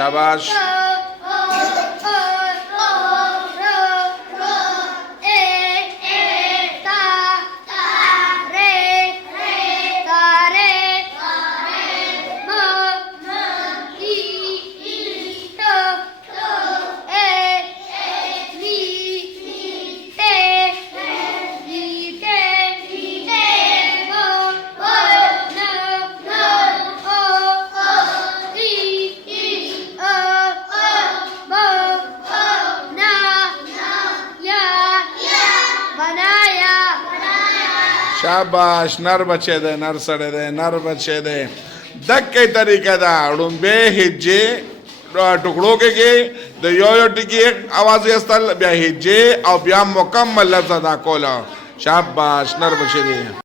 शाबाश शाबाश नर बच्चे दे नर सड़े दे नर बच्चे दे दक के तरीके दा उड़ुंबे हिज्जे टुकड़ों के द यो टिकी आवाज अस्तल ब्या हिज्जे और ब्या मुकम्मल लफ्ज़ अदा कोला शाबाश नर बच्चे दे